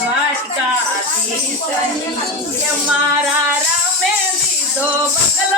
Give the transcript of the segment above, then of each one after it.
વાટકા અમારા રામે દીધો બગલા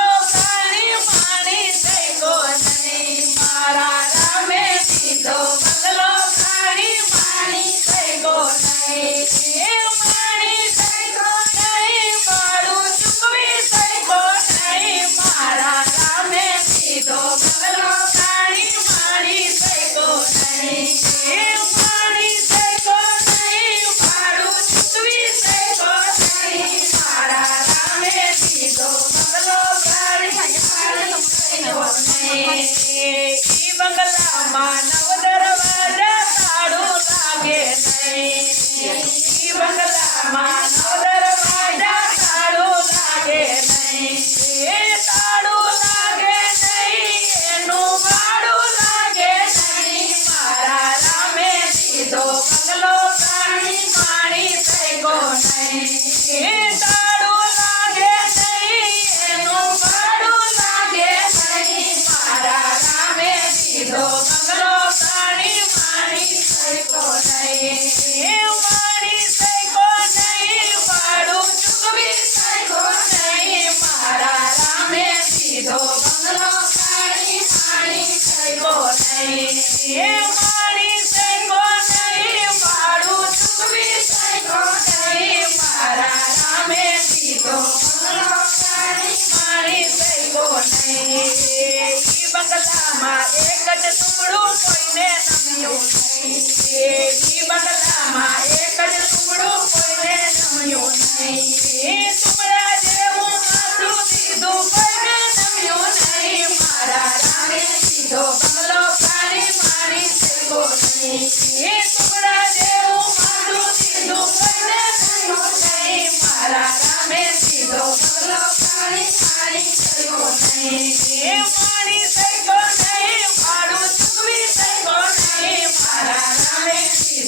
இவங்கெல்லாம் மாணவர்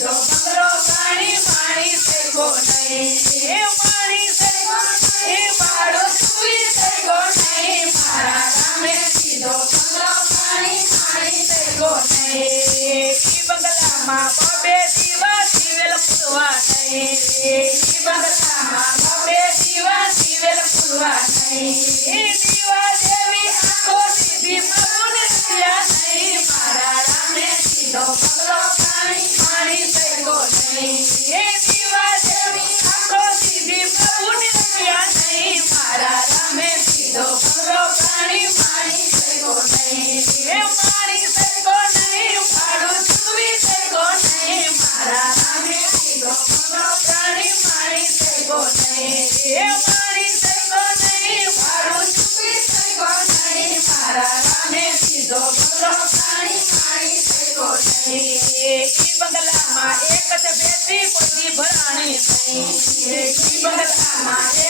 બીજો બંગલો પાણી પાણી સરખો નહીં એ પાણી સરખો એ પાડો સુરી સરખો નહીં મારા ગામે બીજો બંગલો પાણી પાણી સરખો નહીં ઈ બંગલામાં બબે દીવા દિવેલ ફૂલવા નહીં ઈ બંગલામાં બબે દીવા દિવેલ ફૂલવા નહીં દીવા દેવી આખો દીધી પ્રભુને નહીં મારા રામે સીધો બંગલો But I